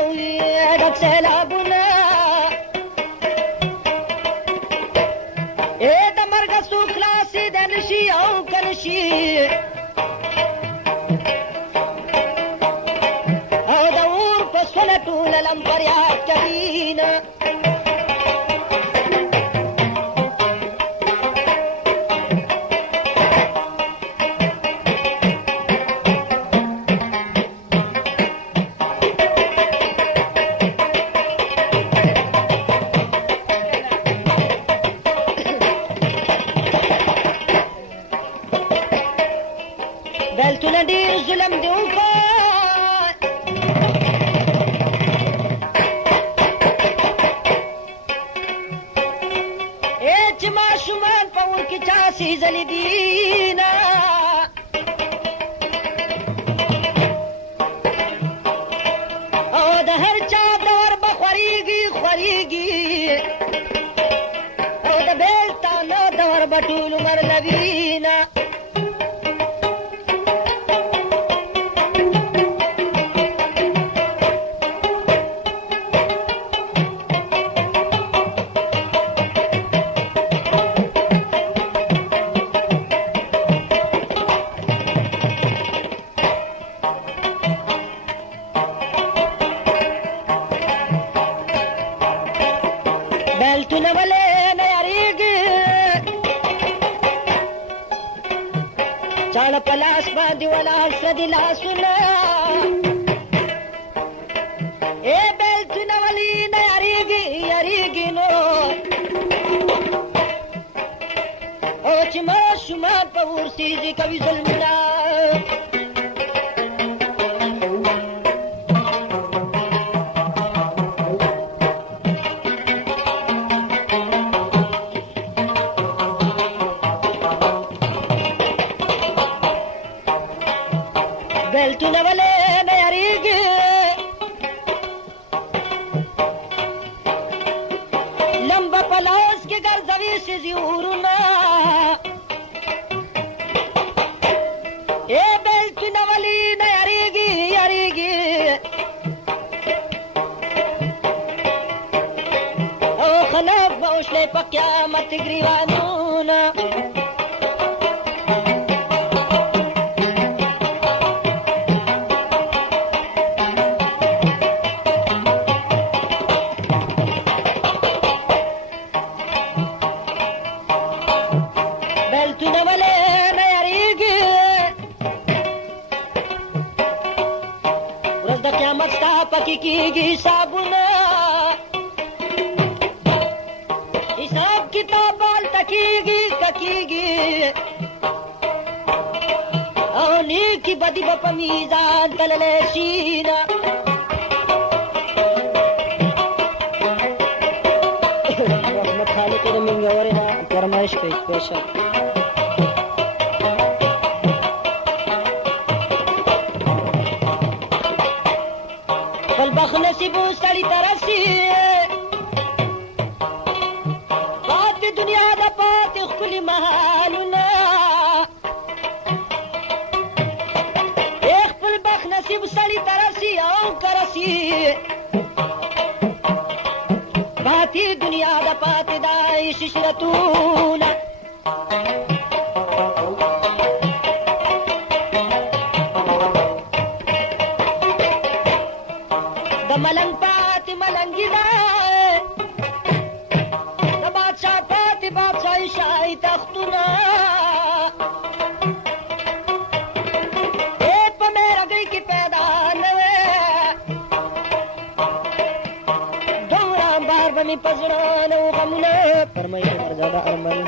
بوي ډک سیلابونه د مرګ څو خلاصېدی نشي او که نشي او د اور په سوله ټوله لم فریاد کوینه بیلتونه ډېر ظلم دې وکړ چې ماشومان په اور کې چا سېزلي دینه او د هر چا دور به خورېږي او د بیلتانه دور به ټول عمر لوینه بیلتونه ولې نه یارېږي چاړه په لاس باندې ولاړ شه دي لاسونه بیلتونه ولې نه یارېږي نو او چې ماشومان په اور سېزي کوي ظلمونه بیلتونه ولې نه یارېږي لمبه په لاس کې ګرځوي سېزي اورونه بیلتونه ولې نه یارېږي او خلک به وشلی په قیامت ګریوانونه بیلتونه ولې نه یارېږي ورځ د قیامت ستا پکې کېږي حسابونه حساب کتاب هلته کېږي او نیکي بدي به په میزان تللی شي نه رحمت خالق د منګورې نه فرمایش کوي سپیشل خپل بخت نصیب سړي ته رسي پاتې دنیا ده پاتې ښکلي مهالونه خپل بخت نصیب سړي ته رسي او که رسي پاتې دنیا ده پاتې ده ششرتونه د ملنګ پاتې ملنګي ده د بادشاه پاتې بادشاهي شاهي تختونه په میرګۍ کې پیدا نه وې دومره بار به مې په زړه نه و غمونه فرمایي عمرزاده ارمل